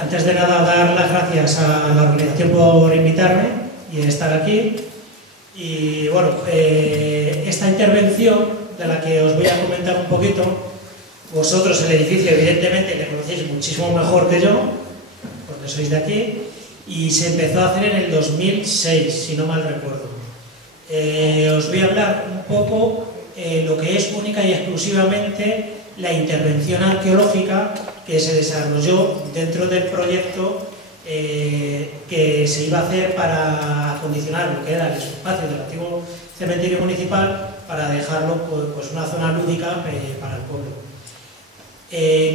Antes de nada, dar las gracias a la organización por invitarme y estar aquí. Y bueno, esta intervención de la que os voy a comentar un poquito, vosotros el edificio evidentemente le conocéis muchísimo mejor que yo, porque sois de aquí, y se empezó a hacer en el 2006, si no mal recuerdo. Os voy a hablar un poco lo que es única y exclusivamente la intervención arqueológica que se desarrolló dentro del proyecto que se iba a hacer para acondicionar lo que era el espacio del antiguo cementerio municipal para dejarlo pues una zona lúdica para el pueblo.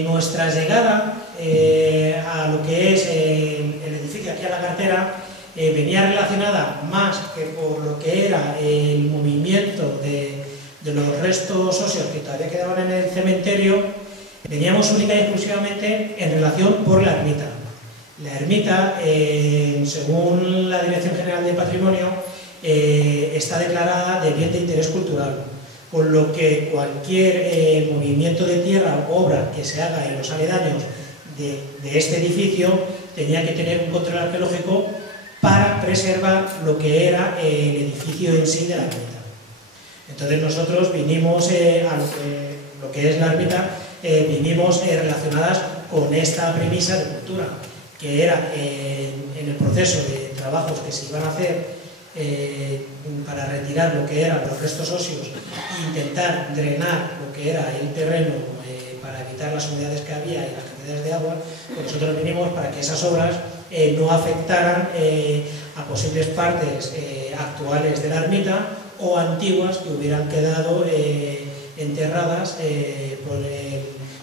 Nuestra llegada a lo que es el edificio aquí a la cartera venía relacionada más que por lo que era el movimiento de los restos óseos que todavía quedaban en el cementerio. Veníamos única y exclusivamente en relación por la ermita. La ermita, según la Dirección General de Patrimonio, está declarada de bien de interés cultural, con lo que cualquier movimiento de tierra o obra que se haga en los aledaños de este edificio tenía que tener un control arqueológico para preservar lo que era el edificio en sí de la ermita. Entonces nosotros vinimos a lo que es la ermita, vinimos relacionadas con esta premisa de cultura, que era en el proceso de trabajos que se iban a hacer para retirar lo que eran los restos óseos e intentar drenar lo que era el terreno para evitar las humedades que había y las cantidades de agua, pues nosotros vinimos para que esas obras no afectaran a posibles partes actuales de la ermita o antiguas que hubieran quedado enterradas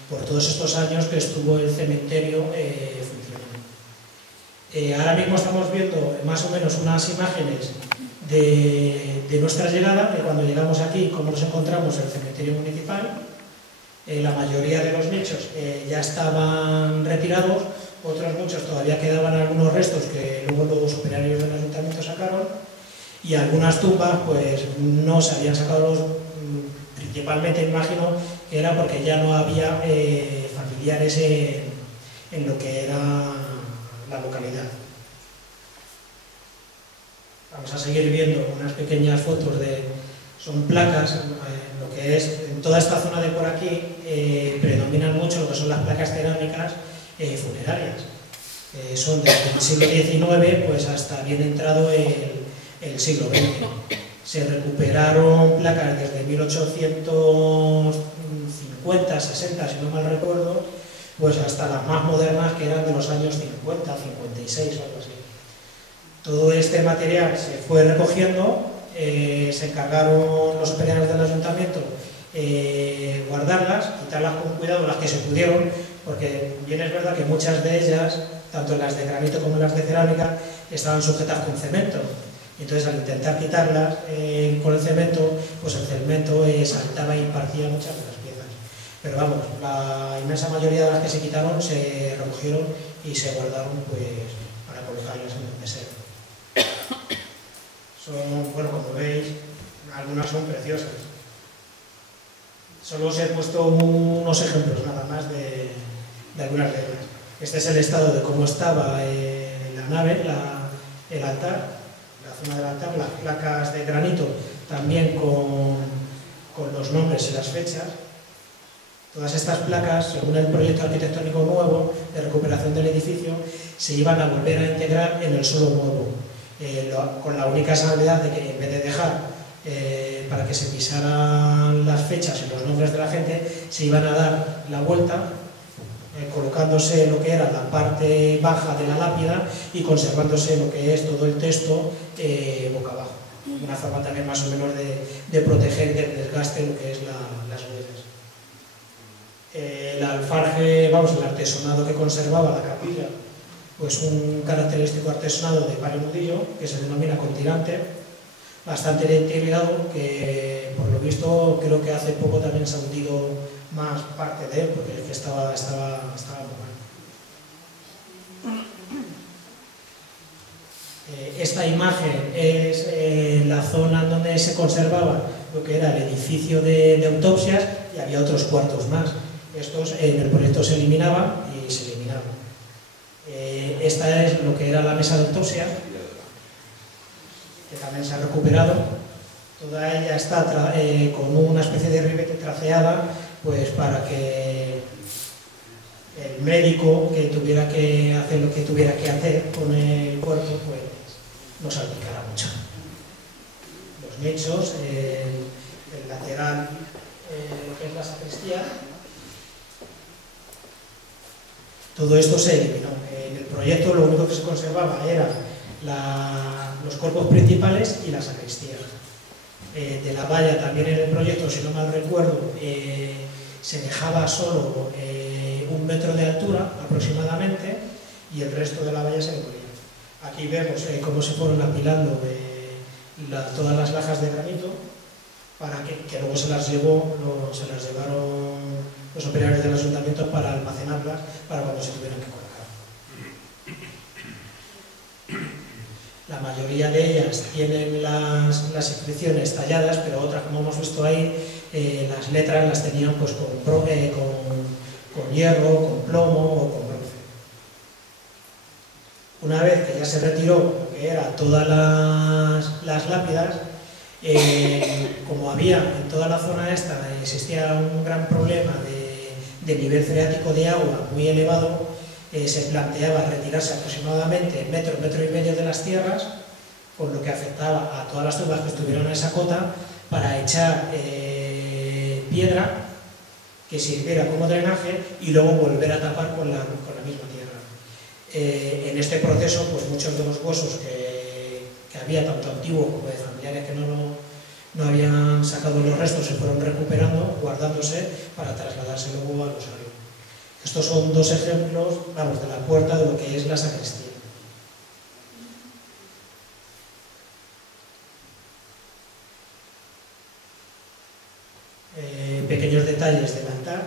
por todos estos años que estuvo el cementerio funcionando. Ahora mismo estamos viendo más o menos unas imágenes de nuestra llegada, de cuando llegamos aquí, cómo nos encontramos en el cementerio municipal. La mayoría de los nichos ya estaban retirados, otros muchos todavía quedaban algunos restos que luego los operarios del ayuntamiento sacaron, y algunas tumbas pues no se habían sacado principalmente, imagino que era porque ya no había familiares en lo que era la localidad. Vamos a seguir viendo unas pequeñas fotos son placas, lo que es en toda esta zona de por aquí predominan mucho lo que son las placas cerámicas funerarias. Son desde el siglo XIX pues hasta bien entrado el siglo XX. Se recuperaron placas desde 1850, 60, si no mal recuerdo, pues hasta las más modernas que eran de los años 50, 56 o algo así. Todo este material se fue recogiendo, se encargaron los operarios del ayuntamiento guardarlas, quitarlas con cuidado las que se pudieron, porque bien es verdad que muchas de ellas, tanto las de granito como las de cerámica, estaban sujetas con cemento. Entonces, al intentar quitarlas con el cemento, pues el cemento saltaba y partía muchas de las piezas. Pero vamos, la inmensa mayoría de las que se quitaron se recogieron y se guardaron pues para colocarlas en donde sea. Bueno, como veis, algunas son preciosas. Solo os he puesto unos ejemplos nada más de algunas de ellas. Este es el estado de cómo estaba la nave, el altar. Del altar, las placas de granito también con los nombres y las fechas. Todas estas placas, según el proyecto arquitectónico nuevo de recuperación del edificio, se iban a volver a integrar en el suelo nuevo, con la única salvedad de que en vez de dejar para que se pisaran las fechas y los nombres de la gente, se iban a dar la vuelta colocándose lo que era la parte baja de la lápida y conservándose lo que es todo el texto boca abajo. Una forma también más o menos de proteger del desgaste lo que es las huellas. El alfarje, vamos, el artesonado que conservaba la capilla, pues un característico artesonado de palo nudillo que se denomina con tirante, bastante deteriorado, que por lo visto creo que hace poco también se ha hundido más parte de él, porque el que estaba muy mal. Esta imagen es la zona donde se conservaba lo que era el edificio de autopsias, y había otros cuartos más. Estos en el proyecto se eliminaban y se eliminaban. Esta es lo que era la mesa de autopsia, que también se ha recuperado. Toda ella está con una especie de ribete traceada, pues para que el médico que tuviera que hacer lo que tuviera que hacer con el cuerpo, pues no salpicara mucho. Los nichos, el lateral, lo que es la sacristía, todo esto se eliminó. En el proyecto lo único que se conservaba eran los cuerpos principales y la sacristía. De la valla también en el proyecto, si no mal recuerdo, se dejaba solo 1 metro de altura aproximadamente y el resto de la valla se demolía. Aquí vemos cómo se fueron apilando todas las lajas de granito para que luego se las llevaron los operarios del ayuntamiento para almacenarlas para cuando se tuvieran que colocar. La mayoría de ellas tienen las inscripciones talladas, pero otras, como hemos visto ahí, las letras las tenían pues con hierro, con plomo o con bronce. Una vez que ya se retiró lo que eran todas las lápidas, como había en toda la zona esta, existía un gran problema de nivel freático de agua muy elevado, se planteaba retirarse aproximadamente metro y medio de las tierras, con lo que afectaba a todas las tumbas que estuvieran en esa cota, para echar piedra que sirviera como drenaje y luego volver a tapar con la misma tierra. En este proceso, pues muchos de los huesos que había, tanto antiguos como de familiares que no habían sacado los restos, se fueron recuperando, guardándose para trasladarse luego al osario. Estos son 2 ejemplos, vamos, de la puerta de lo que es la sacristía. Pequeños detalles del altar.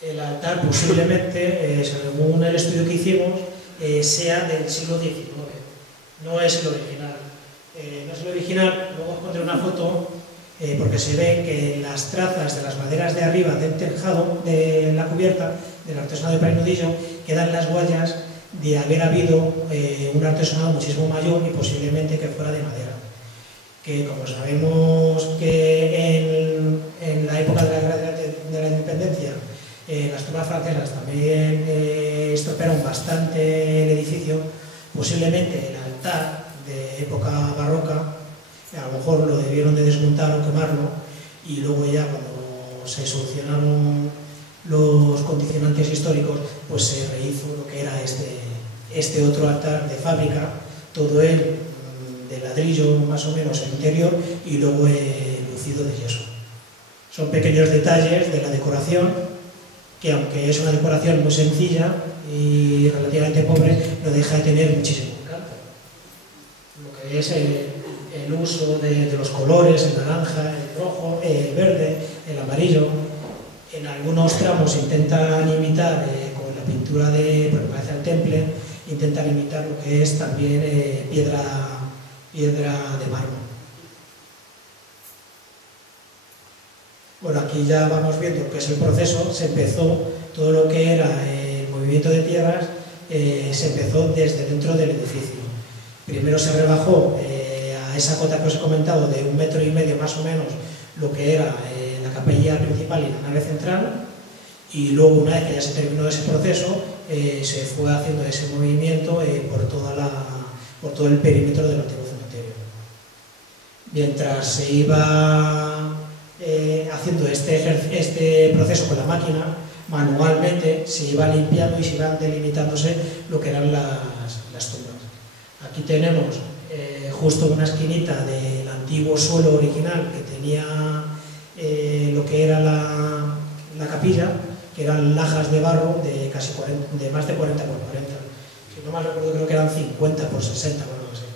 El altar posiblemente, según el estudio que hicimos, sea del siglo XIX, no es el original. No es el original, luego os pondré una foto, porque se ve que en las trazas de las maderas de arriba del tejado, de la cubierta, del artesanado de Parinudillo, quedan las huellas de haber habido un artesanado muchísimo mayor y posiblemente que fuera de madera. Que como sabemos que en la época de la independencia las tropas francesas también estropearon bastante el edificio, posiblemente el altar de época barroca a lo mejor lo debieron de desmontar o quemarlo, y luego ya cuando se solucionaron los condicionantes históricos, pues se rehizo lo que era este otro altar de fábrica, todo él de ladrillo más o menos el interior y luego lucido de yeso. Son pequeños detalles de la decoración que, aunque es una decoración muy sencilla y relativamente pobre, no deja de tener muchísimo encanto. Lo que es el uso de los colores, el naranja, el rojo, el verde, el amarillo. En algunos tramos intentan imitar, con la pintura porque parece al temple, intentan imitar lo que es también piedra de mármol. Bueno, aquí ya vamos viendo lo que es el proceso. Se empezó todo lo que era el movimiento de tierras, se empezó desde dentro del edificio. Primero se rebajó a esa cota que os he comentado de 1,5 metros más o menos lo que era la capilla principal y la nave central, y luego, una vez que ya se terminó ese proceso, se fue haciendo ese movimiento por todo el perímetro del antiguo cementerio. Mientras se iba haciendo este proceso con la máquina, manualmente se iba limpiando y se iban delimitándose lo que eran las tumbas. Aquí tenemos justo una esquinita del antiguo suelo original que tenía lo que era la capilla, que eran lajas de barro de más de 40 por 40. Si no mal recuerdo, creo que eran 50 por 60 o algo así.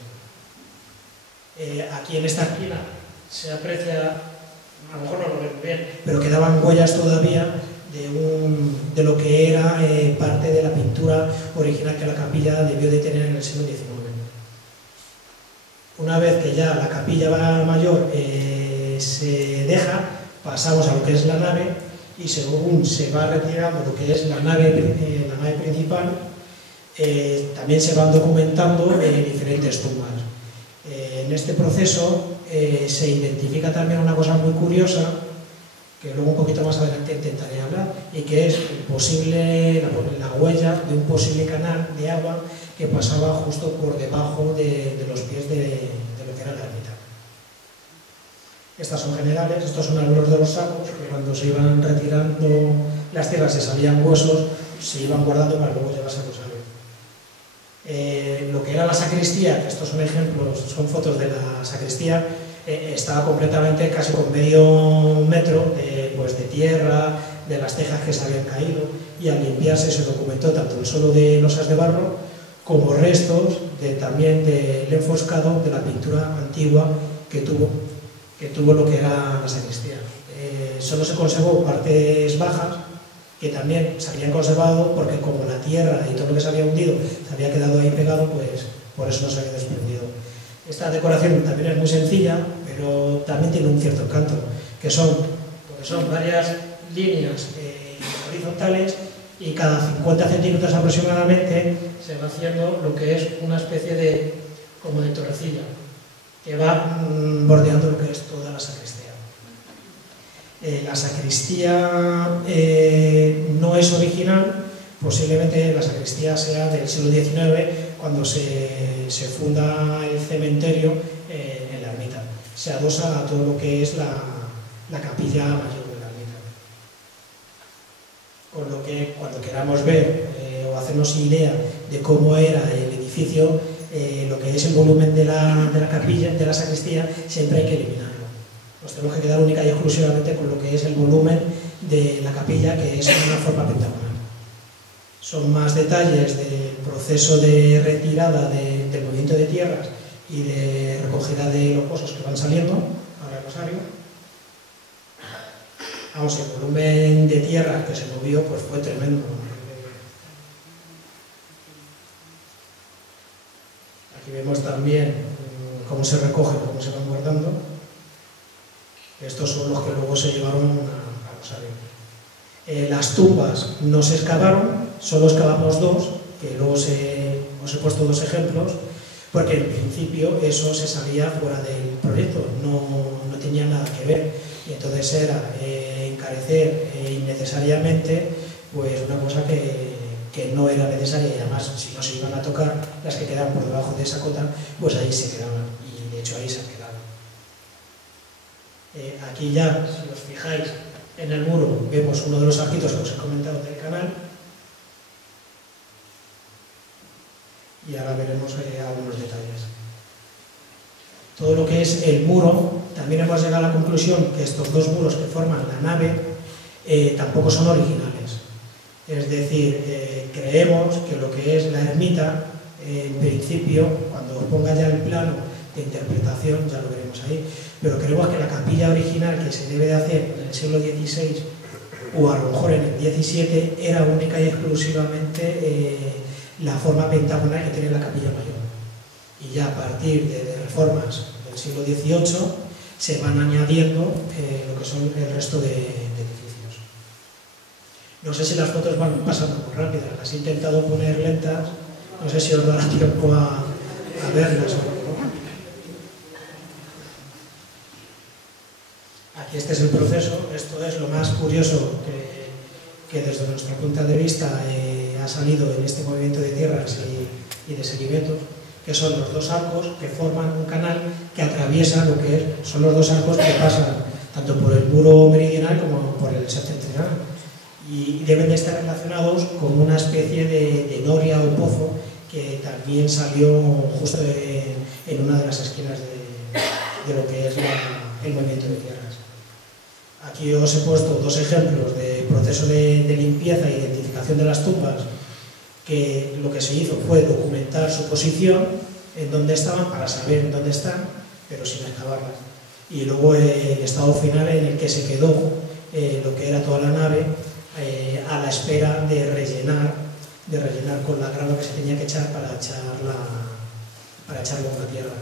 Aquí en esta esquina se aprecia, a lo mejor no lo ven bien, pero quedaban huellas todavía de lo que era parte de la pintura original que la capilla debió de tener en el siglo XIX. Una vez que ya la capilla mayor se deja, pasamos a lo que es la nave, y según se va retirando lo que es la nave principal, también se van documentando diferentes tumbas. En este proceso se identifica también una cosa muy curiosa, que luego un poquito más adelante intentaré hablar, y que es la huella de un posible canal de agua que pasaba justo por debajo de los pies de lo que era la ermita. Estas son generales, estos son algunos de los sacos que cuando se iban retirando las tierras se salían huesos, se iban guardando para luego llevarse a rosario. Lo que era la sacristía, que estos son ejemplos, son fotos de la sacristía, estaba completamente casi con medio metro de tierra, de las tejas que se habían caído, y al limpiarse se documentó tanto el suelo de losas de barro como restos también del enfoscado de la pintura antigua que tuvo lo que era la sacristía. Solo se conservó partes bajas que también se habían conservado porque como la tierra y todo lo que se había hundido se había quedado ahí pegado, pues por eso no se había desprendido. Esta decoración también es muy sencilla, pero también tiene un cierto encanto, que son varias líneas horizontales y cada 50 centímetros aproximadamente se va haciendo lo que es una especie como de torrecilla, que va bordeando lo que es toda la sacristía. La sacristía no es original, posiblemente la sacristía sea del siglo XIX, cuando se funda el cementerio en la ermita. Se adosa a todo lo que es la capilla mayor de la ermita. Con lo que cuando queramos ver o hacernos idea de cómo era el edificio, lo que es el volumen de la capilla, de la sacristía, siempre hay que eliminarlo. Nos tenemos que quedar única y exclusivamente con lo que es el volumen de la capilla, que es una forma pentagonal. Son más detalles del proceso de retirada del movimiento de tierras y de recogida de los pozos que van saliendo para el rosario. Vamos, el volumen de tierra que se movió pues fue tremendo. Aquí vemos también cómo se recogen, cómo se van guardando. Estos son los que luego se llevaron a rosario. Las tumbas no se excavaron, solo excavamos dos, que luego os he puesto dos ejemplos, porque en principio eso se salía fuera del proyecto, no tenía nada que ver, y entonces era encarecer innecesariamente pues una cosa que no era necesaria, y además si no se iban a tocar, las que quedaban por debajo de esa cota, pues ahí se quedaban, y de hecho ahí se han quedado. Aquí ya, si os fijáis, en el muro vemos uno de los arquitos que os he comentado del canal, y ahora veremos algunos detalles. Todo lo que es el muro, también hemos llegado a la conclusión que estos dos muros que forman la nave tampoco son originales. Es decir, creemos que lo que es la ermita, en principio, cuando os ponga ya el plano de interpretación, ya lo veremos ahí, pero creemos que la capilla original que se debe de hacer en el siglo XVI o a lo mejor en el XVII era única y exclusivamente la forma pentagonal que tiene la capilla mayor. Y ya a partir de reformas del siglo XVIII se van añadiendo lo que son el resto de edificios. No sé si las fotos van pasando muy rápidas, las he intentado poner lentas, no sé si os dará tiempo a verlas o no. Aquí este es el proceso, esto es lo más curioso que desde nuestro punto de vista ha salido en este movimiento de tierras y de sedimentos, que son los dos arcos que forman un canal que atraviesa lo que son los dos arcos que pasan tanto por el muro meridional como por el septentrional, y deben de estar relacionados con una especie de noria o pozo que también salió justo en una de las esquinas de lo que es el movimiento de tierras. Aquí os he puesto dos ejemplos de proceso de limpieza e identificación de las tumbas, que lo que se hizo fue documentar su posición, en dónde estaban, para saber dónde están, pero sin excavarlas. Y luego el estado final en el que se quedó lo que era toda la nave, a la espera de rellenar con la grava que se tenía que echar para echarlo con la tierra.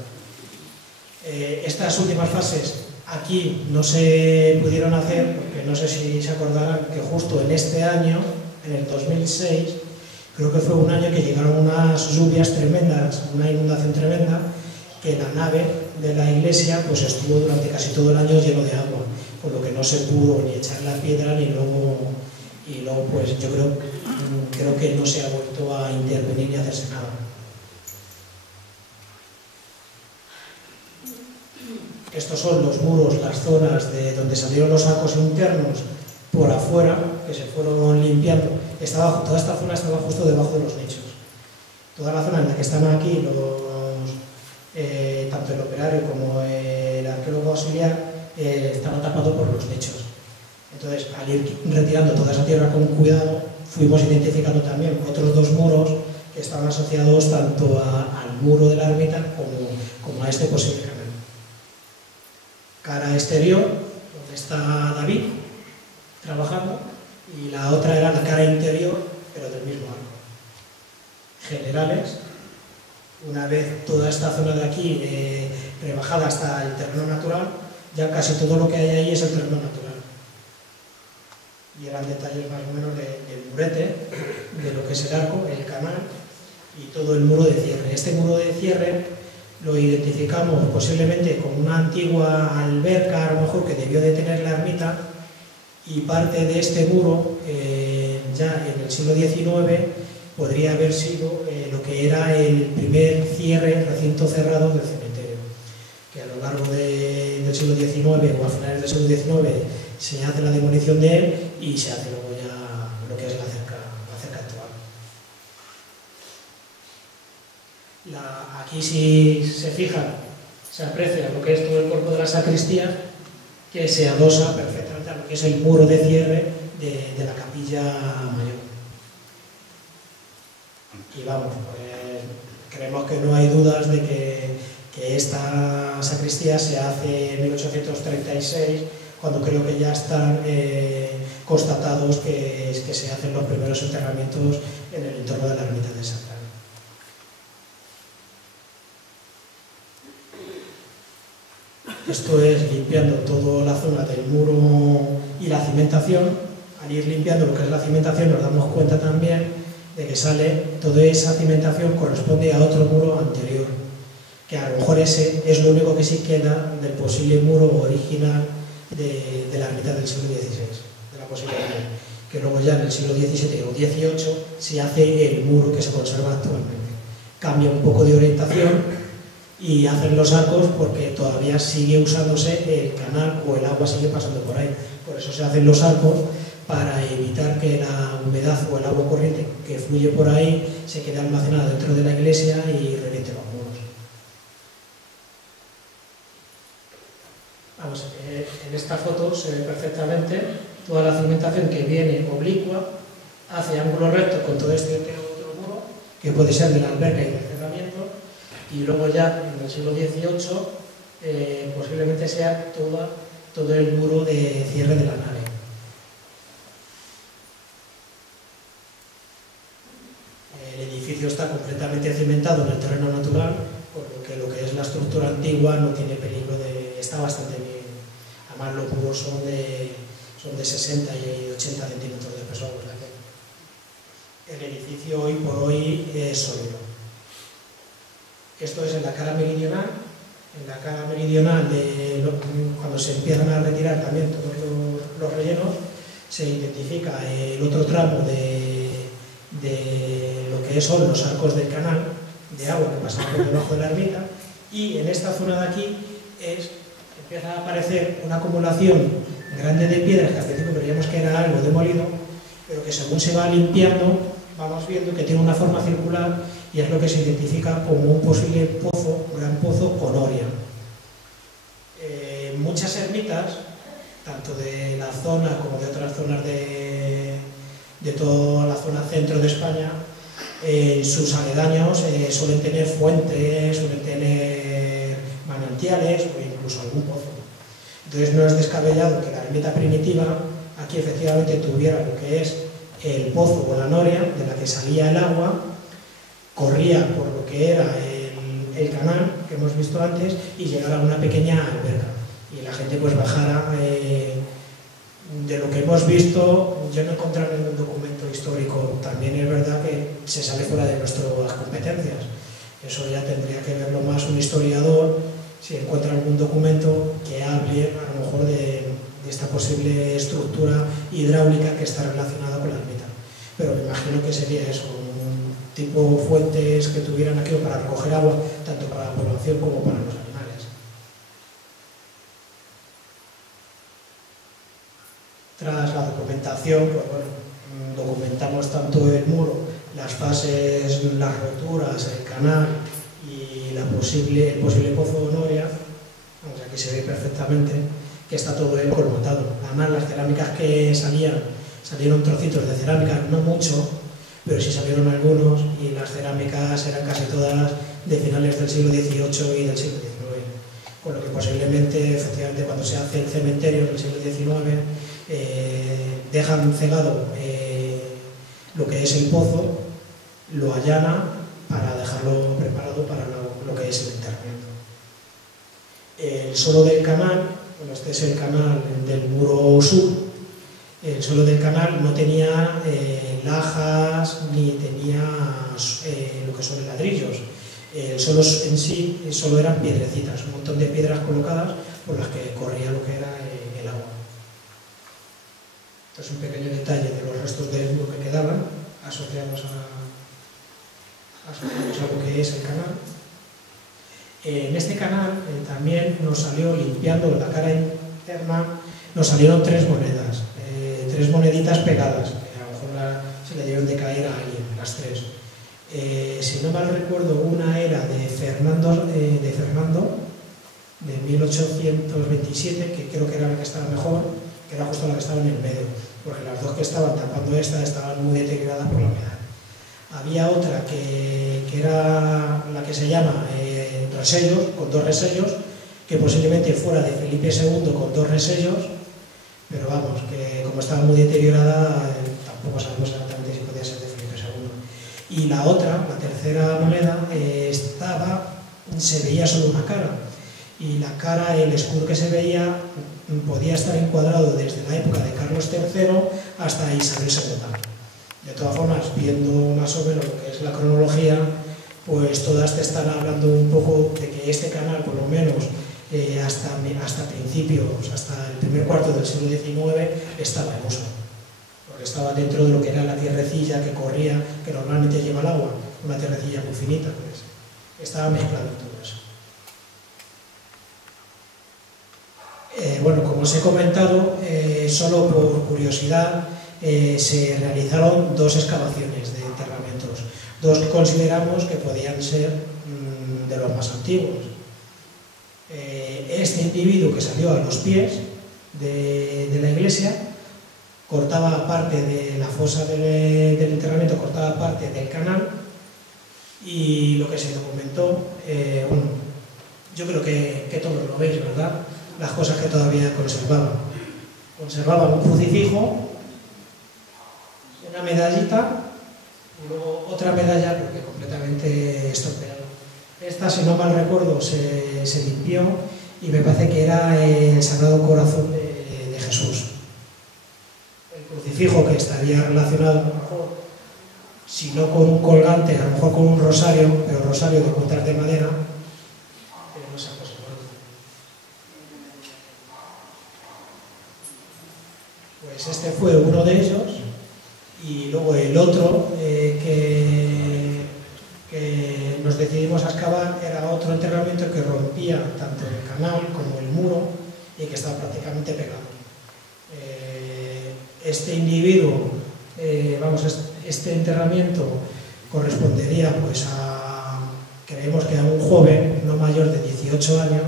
Estas últimas fases aquí no se pudieron hacer, porque no sé si se acordarán que justo en este año, en el 2006, Creo que fue un año que llegaron unas lluvias tremendas, una inundación tremenda, que la nave de la iglesia pues estuvo durante casi todo el año lleno de agua, por lo que no se pudo ni echar la piedra y luego pues yo creo que no se ha vuelto a intervenir ni a hacerse nada. Estos son los muros, las zonas de donde salieron los arcos internos por afuera, que se fueron limpiando. Toda esta zona estaba justo debajo de los nichos. Toda la zona en la que están aquí tanto el operario como el arqueólogo auxiliar estaba tapado por los nichos. Entonces, al ir retirando toda esa tierra con cuidado, fuimos identificando también otros dos muros que estaban asociados tanto al muro de la ermita como a este posible canal. Cara exterior, donde está David trabajando, y la otra era la cara interior, pero del mismo arco. Generales, una vez toda esta zona de aquí rebajada hasta el terreno natural, ya casi todo lo que hay ahí es el terreno natural. Y eran detalles más o menos del murete, de lo que es el arco, el canal y todo el muro de cierre. Este muro de cierre lo identificamos posiblemente como una antigua alberca, a lo mejor, que debió de tener la ermita, y parte de este muro, ya en el siglo XIX, podría haber sido lo que era el primer recinto cerrado del cementerio, que a lo largo del siglo XIX o a finales del siglo XIX se hace la demolición de él y se hace luego ya lo que es la cerca actual. Aquí, si se fijan, se aprecia lo que es todo el cuerpo de la sacristía, que se adosa perfectamente a lo que es el muro de cierre de la capilla mayor. Y vamos, pues, creemos que no hay dudas de que esta sacristía se hace en 1836, cuando creo que ya están constatados que se hacen los primeros enterramientos en el entorno de la ermita de Santa Ana. Esto es limpiando toda la zona del muro y la cimentación. Al ir limpiando lo que es la cimentación, nos damos cuenta también de que toda esa cimentación corresponde a otro muro anterior, que a lo mejor ese es lo único que sí queda del posible muro original de la ermita del siglo XVI, de la posible ermita, que luego ya en el siglo XVII o XVIII se hace el muro que se conserva actualmente. Cambia un poco de orientación y hacen los arcos porque todavía sigue usándose el canal o el agua sigue pasando por ahí. Por eso se hacen los arcos, para evitar que la humedad o el agua corriente que fluye por ahí se quede almacenada dentro de la iglesia y reviente los muros. Vamos, en esta foto se ve perfectamente toda la cimentación que viene oblicua, hace ángulo recto con todo este otro muro, que puede ser de la alberca y del cerramiento, y luego ya en el siglo XVIII posiblemente sea todo el muro de cierre de la nave. El edificio está completamente cimentado en el terreno natural, por lo que es la estructura antigua no tiene peligro está bastante bien. Además los muros son de 60 y 80 centímetros de espesor. El edificio hoy por hoy es sólido. Esto es en la cara meridional. En la cara meridional, cuando se empiezan a retirar también todos los rellenos, se identifica el otro tramo de lo que son los arcos del canal de agua que pasan por debajo de la ermita, y en esta zona de aquí empieza a aparecer una acumulación grande de piedras que al principio creíamos que era algo demolido, pero que según se va limpiando vamos viendo que tiene una forma circular y es lo que se identifica como un posible pozo, un gran pozo con oria. Muchas ermitas, tanto de la zona como de otras zonas de toda la zona centro de España, sus aledaños suelen tener fuentes, suelen tener manantiales o incluso algún pozo. Entonces no es descabellado que la ermita primitiva aquí efectivamente tuviera lo que es el pozo o la noria de la que salía el agua, corría por lo que era el canal que hemos visto antes y llegara a una pequeña alberca y la gente pues bajara. De lo que hemos visto, yo no he encontrado ningún documento histórico. También es verdad que se sale fuera de nuestras competencias. Eso ya tendría que verlo más un historiador, si encuentra algún documento que hable a lo mejor de esta posible estructura hidráulica que está relacionada con la ermita. Pero me imagino que sería eso, un tipo fuentes que tuvieran aquí para recoger agua, tanto para la población como para los animales. Tras la documentación, pues bueno, documentamos tanto el muro, las fases, las roturas, el canal y el posible pozo de noria. Aquí se ve perfectamente que está todo colmatado. Además, las cerámicas que salieron trocitos de cerámica, no mucho, pero sí salieron algunos, y las cerámicas eran casi todas de finales del siglo XVIII y del siglo XIX. Con lo que posiblemente, efectivamente, cuando se hace el cementerio del siglo XIX, dejan cegado lo que es el pozo, lo allanan para dejarlo preparado para lo que es el enterramiento. El suelo del canal, bueno, este es el canal del muro sur, el suelo del canal no tenía lajas ni tenía lo que son ladrillos. El suelo en sí solo eran piedrecitas, un montón de piedras colocadas por las que corría lo que era el agua. Esto es un pequeño detalle de los restos del muro que quedaban asociados a lo que es el canal. En este canal también nos salió, limpiando la cara interna, nos salieron tres monedas, tres moneditas pegadas, que a lo mejor se le dieron de caer a alguien, las tres. Si no mal recuerdo, una era de Fernando, de 1827, que creo que era la que estaba mejor, que era justo la que estaba en el medio, porque las dos que estaban tapando esta estaban muy deterioradas por la humedad. Había otra que era la que se llama resellos, con dos resellos, que posiblemente fuera de Felipe II con dos resellos, pero vamos, que como estaba muy deteriorada, tampoco sabemos exactamente si podía ser de Felipe II. Y la otra, la tercera moneda, se veía solo una cara, y la cara, el escudo que se veía, podía estar encuadrado desde la época de Carlos III hasta Isabel II. De todas formas, viendo más o menos lo que es la cronología, pues todas te están hablando un poco de que este canal, por lo menos hasta principios, hasta el primer cuarto del siglo XIX, estaba en uso. Porque estaba dentro de lo que era la tierrecilla que corría, que normalmente lleva el agua, una tierrecilla muy finita, pues estaba mezclado todo eso. Bueno, como os he comentado, solo por curiosidad, se realizaron dos excavaciones de enterramientos, dos que consideramos que podían ser de los más antiguos. Este individuo que salió a los pies de la iglesia cortaba parte de la fosa del enterramiento, cortaba parte del canal, y lo que se documentó, bueno, yo creo que todos lo veis, ¿verdad? Las cosas que todavía conservaban. Conservaban un crucifijo, una medallita, y luego otra medalla, porque completamente estropeada. Esta, si no mal recuerdo, se limpió, y me parece que era el Sagrado Corazón de Jesús. El crucifijo, que estaría relacionado, a lo mejor, si no con un colgante, a lo mejor con un rosario, pero rosario de puntas de madera, pero no se ha conservado. Pues este fue uno de ellos, y luego el otro que nos decidimos a excavar era otro enterramiento que rompía tanto el canal como el muro y que estaba prácticamente pegado. Este individuo, este enterramiento correspondería pues creemos que a un joven no mayor de 18 años,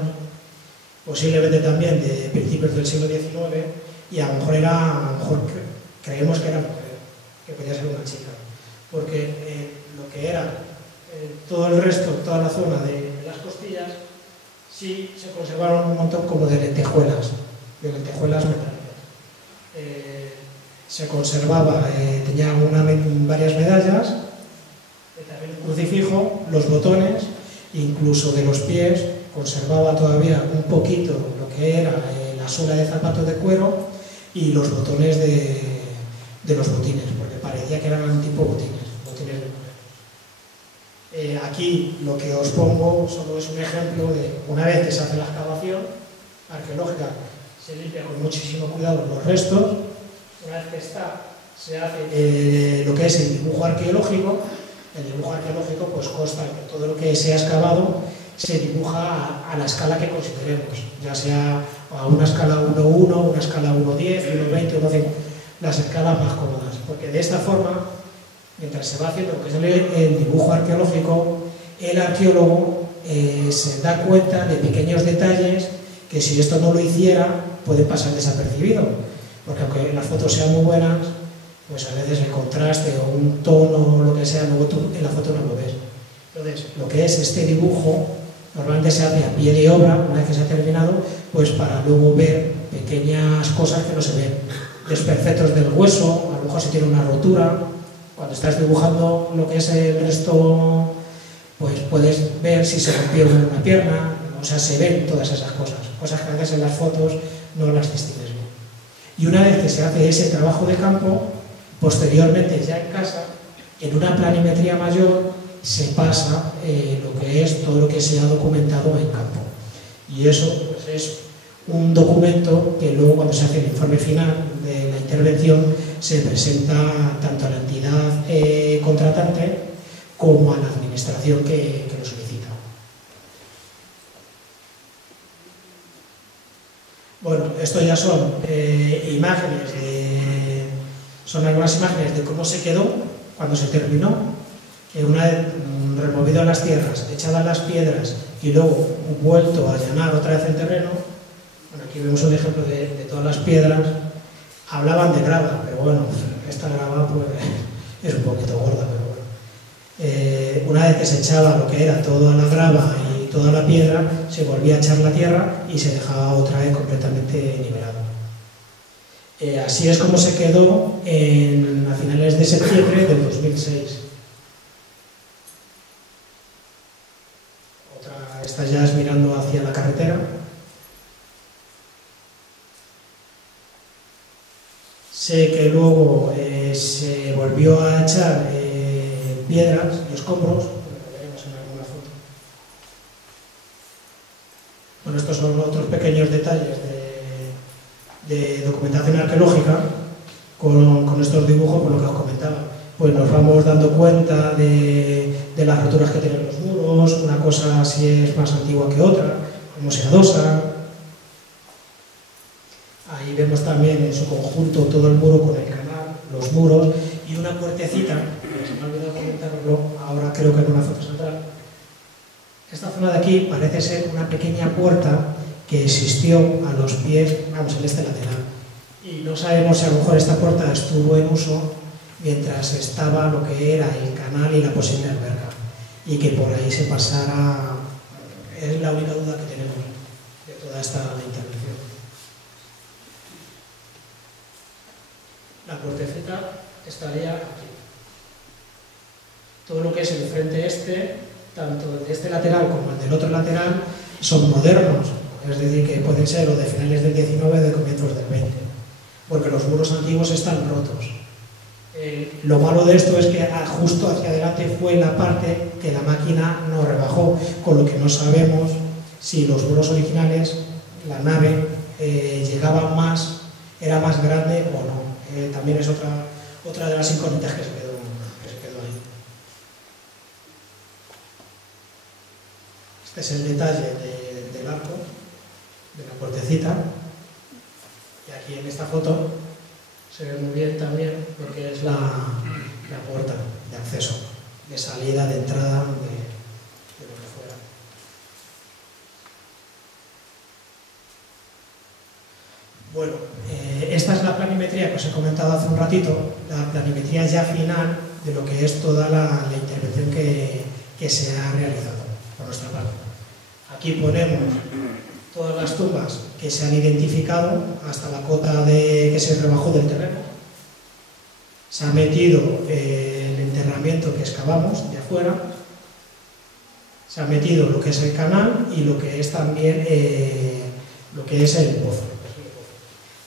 posiblemente también de principios del siglo XIX, y a lo mejor creemos que era mujer, que podía ser una chica, porque lo que era todo el resto, toda la zona de las costillas, sí se conservaron un montón como de lentejuelas metálicas. Se conservaba, tenía varias medallas, también un crucifijo, los botones, incluso de los pies, conservaba todavía un poquito lo que era la suela de zapatos de cuero y los botones de los botines, porque parecía que eran tipo botines Aquí lo que os pongo solo es un ejemplo de una vez que se hace la excavación arqueológica, se limpia con muchísimo cuidado los restos. Una vez que está, se hace lo que es el dibujo arqueológico. El dibujo arqueológico pues consta que todo lo que se ha excavado se dibuja a la escala que consideremos, ya sea a una escala 1:1, una escala 1:10, 1:20, 1:5, las escalas más cómodas, porque de esta forma, mientras se va haciendo lo que es el dibujo arqueológico, el arqueólogo se da cuenta de pequeños detalles que si esto no lo hiciera pueden pasar desapercibido, porque aunque las fotos sean muy buenas, pues a veces el contraste o un tono o lo que sea, luego tú en la foto no lo ves. Entonces, lo que es este dibujo normalmente se hace a pie de obra, una vez que se ha terminado, pues para luego ver pequeñas cosas que no se ven, desperfectos del hueso, a lo mejor si tiene una rotura. Cuando estás dibujando lo que es el resto, pues puedes ver si se rompió una pierna, o sea, se ven todas esas cosas que a veces en las fotos no las distingues bien. Y una vez que se hace ese trabajo de campo, posteriormente ya en casa, en una planimetría mayor, se pasa lo que es todo lo que se ha documentado en campo. Y eso pues, es un documento que luego cuando se hace el informe final de la intervención se presenta tanto a la entidad contratante como a la administración que lo solicita. Bueno, esto ya son imágenes, son algunas imágenes de cómo se quedó cuando se terminó. Una vez removido las tierras, echadas las piedras y luego vuelto a allanar otra vez el terreno. Bueno, aquí vemos un ejemplo de todas las piedras. Hablaban de grava, pero bueno, esta grava pues, es un poquito gorda, pero bueno. Una vez que se echaba lo que era toda la grava y toda la piedra, se volvía a echar la tierra y se dejaba otra vez completamente nivelado. Así es como se quedó a finales de septiembre del 2006. Esta ya es mirando hacia la carretera. Sé que luego se volvió a echar piedras y escombros, lo veremos en alguna foto. Bueno, estos son otros pequeños detalles de documentación arqueológica con estos dibujos, por lo que os comentaba. Pues nos vamos dando cuenta de las roturas que tienen los muros, una cosa si es más antigua que otra, cómo se adosa. Ahí vemos también en su conjunto todo el muro con el canal, los muros y una puertecita, que se me ha olvidado comentarlo, ahora creo que en una foto central. Esta zona de aquí parece ser una pequeña puerta que existió a los pies, vamos, en este lateral. Y no sabemos si a lo mejor esta puerta estuvo en uso mientras estaba lo que era el canal y la posible alberca, y que por ahí se pasara, es la única duda que tenemos de toda esta intervención. La puertecita estaría aquí. Todo lo que es el frente este, tanto el de este lateral como el del otro lateral, son modernos, es decir, que pueden ser o de finales del 19 o de comienzos del 20, porque los muros antiguos están rotos. Lo malo de esto es que justo hacia adelante fue la parte que la máquina no rebajó, con lo que no sabemos si los muros originales, la nave, llegaba más, era más grande o no. También es otra de las incógnitas que se quedó ahí. Este es el detalle del arco, de la puertecita, y aquí en esta foto se ve muy bien también lo que es la puerta de acceso, de salida, de entrada, de lo que fuera. Bueno, esta es la planimetría que os he comentado hace un ratito, la planimetría ya final de lo que es toda la intervención que se ha realizado por nuestra parte. Aquí ponemos todas las tumbas que se han identificado hasta la cota que se rebajó del terreno. Se ha metido el enterramiento que excavamos de afuera, se ha metido lo que es el canal y lo que es también lo que es el pozo.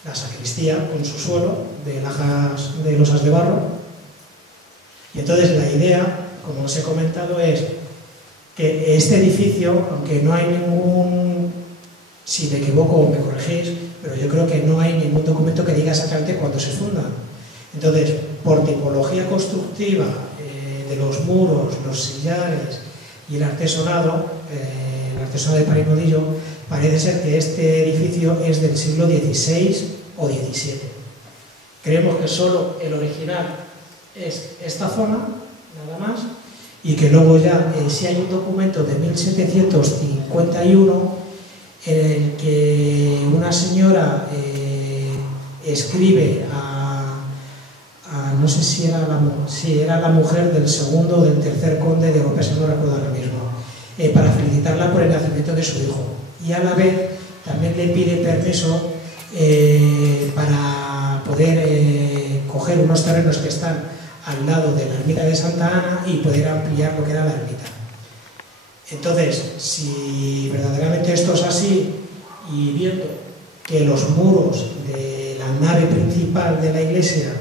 La sacristía con su suelo de losas de barro. Y entonces la idea, como os he comentado, es que este edificio, aunque no hay ningún, si me equivoco me corregís, pero yo creo que no hay ningún documento que diga exactamente cuándo se funda. Entonces, por tipología constructiva de los muros, los sillares y el artesonado de Parinodillo, parece ser que este edificio es del siglo XVI o XVII. Creemos que solo el original es esta zona, nada más, y que luego ya, si hay un documento de 1751 en el que una señora escribe no sé si era la mujer del segundo o del tercer conde de Oropesa, no recuerdo ahora mismo, para felicitarla por el nacimiento de su hijo. Y a la vez también le pide permiso para poder coger unos terrenos que están al lado de la ermita de Santa Ana y poder ampliar lo que era la ermita. Entonces, si verdaderamente esto es así, y viendo que los muros de la nave principal de la iglesia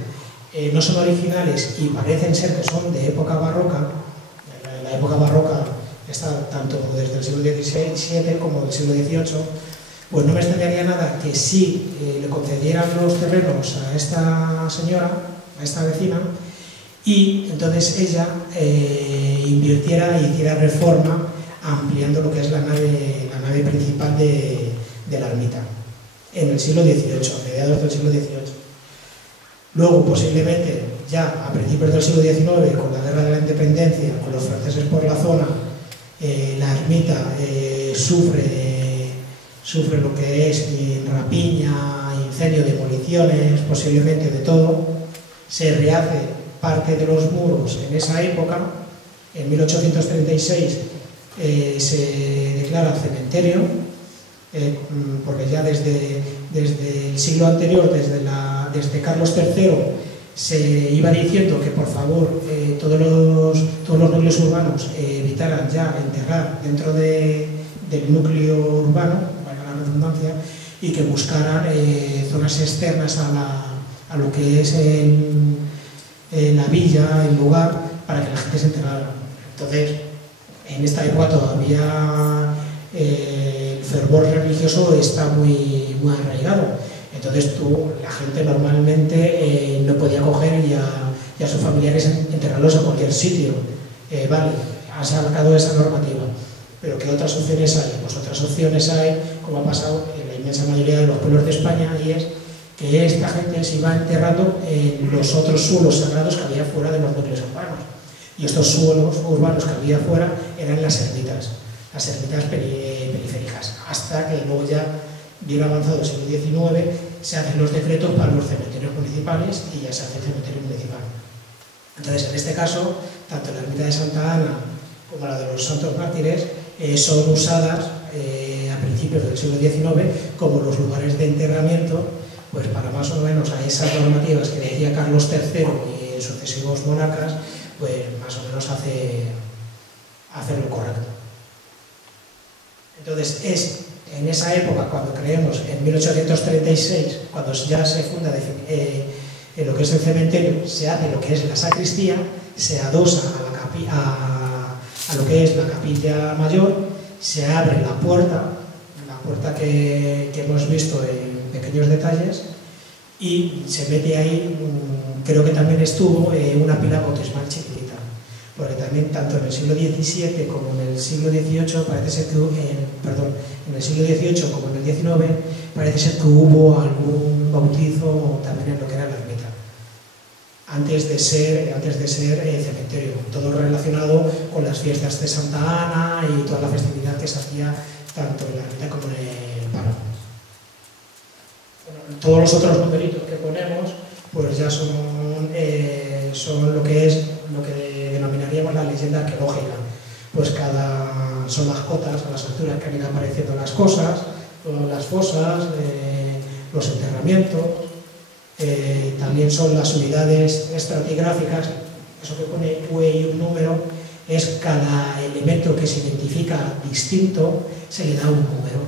no son originales y parecen ser que son de época barroca, la época barroca está tanto desde el siglo XVII como del siglo XVIII, pues no me extrañaría nada que sí le concedieran los terrenos a esta señora, a esta vecina, y entonces ella invirtiera y hiciera reforma ampliando lo que es la nave principal de la ermita en el siglo XVIII, a mediados del siglo XVIII. Luego, posiblemente, ya a principios del siglo XIX, con la Guerra de la Independencia, con los franceses por la zona, la ermita sufre lo que es rapiña, incendio, demoliciones, posiblemente de todo. Se rehace parte de los muros en esa época. En 1836 se declara cementerio, porque ya desde el siglo anterior, desde Carlos III, se iba diciendo que por favor todos los núcleos urbanos evitaran ya enterrar dentro del núcleo urbano, valga la redundancia, y que buscaran zonas externas a lo que es la villa, el lugar, para que la gente se enterrara. Entonces, en esta época todavía el fervor religioso está muy arraigado. Entonces la gente normalmente no podía coger y a sus familiares enterrarlos en cualquier sitio. Vale, ha sacado esa normativa, pero ¿qué otras opciones hay? Pues otras opciones hay, como ha pasado en la inmensa mayoría de los pueblos de España, y es que esta gente se iba enterrando en los otros suelos sagrados que había fuera de los núcleos urbanos. Y estos suelos urbanos que había fuera eran las ermitas periféricas, hasta que luego ya, bien avanzado el siglo XIX, se hacen los decretos para los cementerios municipales y ya se hace el cementerio municipal. Entonces, en este caso, tanto la ermita de Santa Ana como la de los Santos Mártires son usadas a principios del siglo XIX como los lugares de enterramiento, pues para más o menos a esas normativas que decía Carlos III y sucesivos monarcas, pues más o menos hacer lo correcto. Entonces, es en esa época, cuando creemos, en 1836, cuando ya se funda en lo que es el cementerio, se hace lo que es la sacristía, se adosa a lo que es la capilla mayor, se abre la puerta que hemos visto en pequeños detalles, y se mete ahí, creo que también estuvo una pila bautismal chiquitita, porque también tanto en el siglo XVII como en el siglo XVIII parece ser que en el siglo XVIII como en el XIX parece ser que hubo algún bautizo también en lo que era la ermita, antes de ser cementerio, todo relacionado con las fiestas de Santa Ana y toda la festividad que se hacía tanto en la ermita como en el páramo. Bueno, todos los otros numeritos que ponemos pues ya son lo que denominaríamos la leyenda arqueológica, pues son las cotas a las alturas que han ido apareciendo las cosas, las fosas, los enterramientos, también son las unidades estratigráficas. Eso que pone UE y un número es cada elemento que se identifica distinto, se le da un número.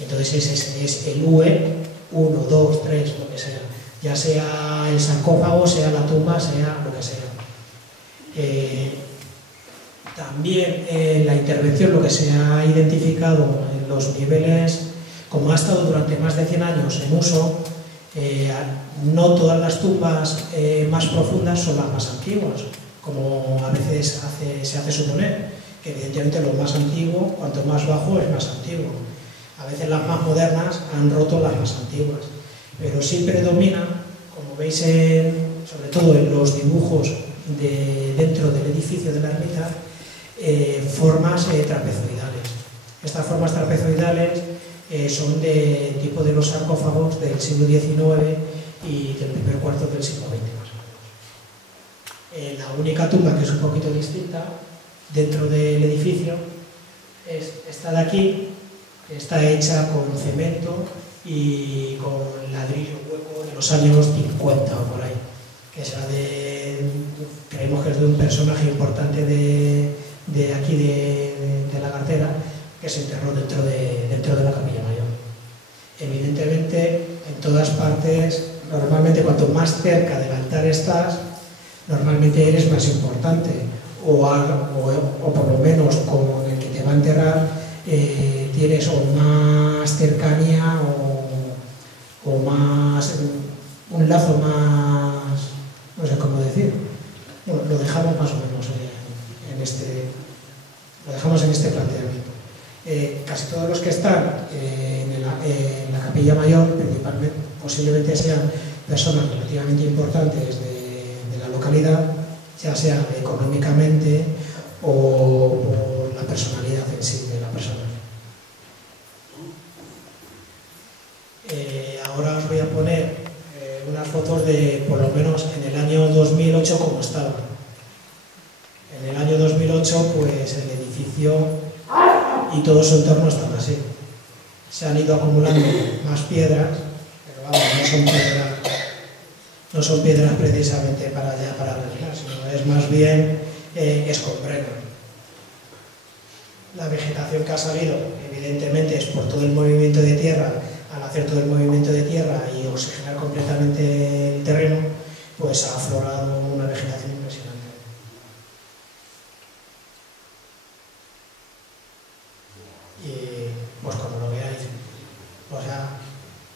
Entonces ese es el UE, 1, 2, 3, lo que sea, ya sea el sarcófago, sea la tumba, sea lo que sea. También en la intervención lo que se ha identificado en los niveles, como ha estado durante más de 100 años en uso, no todas las tumbas más profundas son las más antiguas, como a veces se hace suponer, que evidentemente lo más antiguo, cuanto más bajo, es más antiguo. A veces las más modernas han roto las más antiguas, pero sí predomina, como veis sobre todo en los dibujos dentro del edificio de la ermita, formas trapezoidales. Estas formas trapezoidales son de tipo de los sarcófagos del siglo XIX y del primer cuarto del siglo XX más o menos. La única tumba que es un poquito distinta dentro del edificio es esta de aquí, que está hecha con cemento y con ladrillo hueco de los años 50 o por ahí, que será creemos que es de un personaje importante de aquí de la cartera, que se enterró dentro de la capilla mayor. Evidentemente, en todas partes, normalmente cuanto más cerca del altar estás, normalmente eres más importante, o por lo menos como en el que te va a enterrar, tienes o más cercanía o más un lazo más, no sé cómo decir. Bueno, lo dejamos más o menos lo dejamos en este planteamiento. Casi todos los que están en la capilla mayor, principalmente, posiblemente sean personas relativamente importantes de la localidad, ya sea económicamente o por la personalidad en sí de la persona. Ahora os voy a poner unas fotos de, por lo menos en el año 2008, como estaba. En el año 2008, pues el edificio y todo su entorno estaba así. Se han ido acumulando más piedras, pero vamos, no son piedras precisamente para rellenar, sino es más bien escombrero. La vegetación que ha salido, evidentemente, es por todo el movimiento de tierra. Al hacer todo el movimiento de tierra y oxigenar completamente el terreno, pues ha aflorado una vegetación impresionante. Y pues como lo veáis, o sea,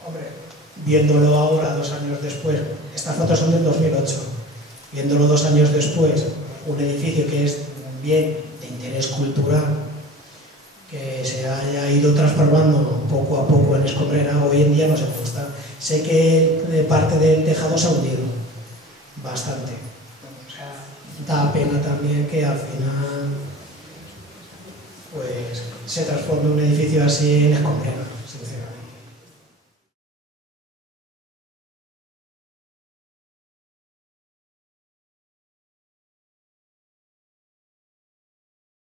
hombre, viéndolo ahora, 2 años después, estas fotos son del 2008, viéndolo 2 años después, un edificio que es bien de interés cultural, que se haya ido transformando poco a poco en escombrera, hoy en día no sé cómo está. Sé que parte del tejado se ha hundido bastante. O sea, da pena también que al final pues se transforme un edificio así en escombrera.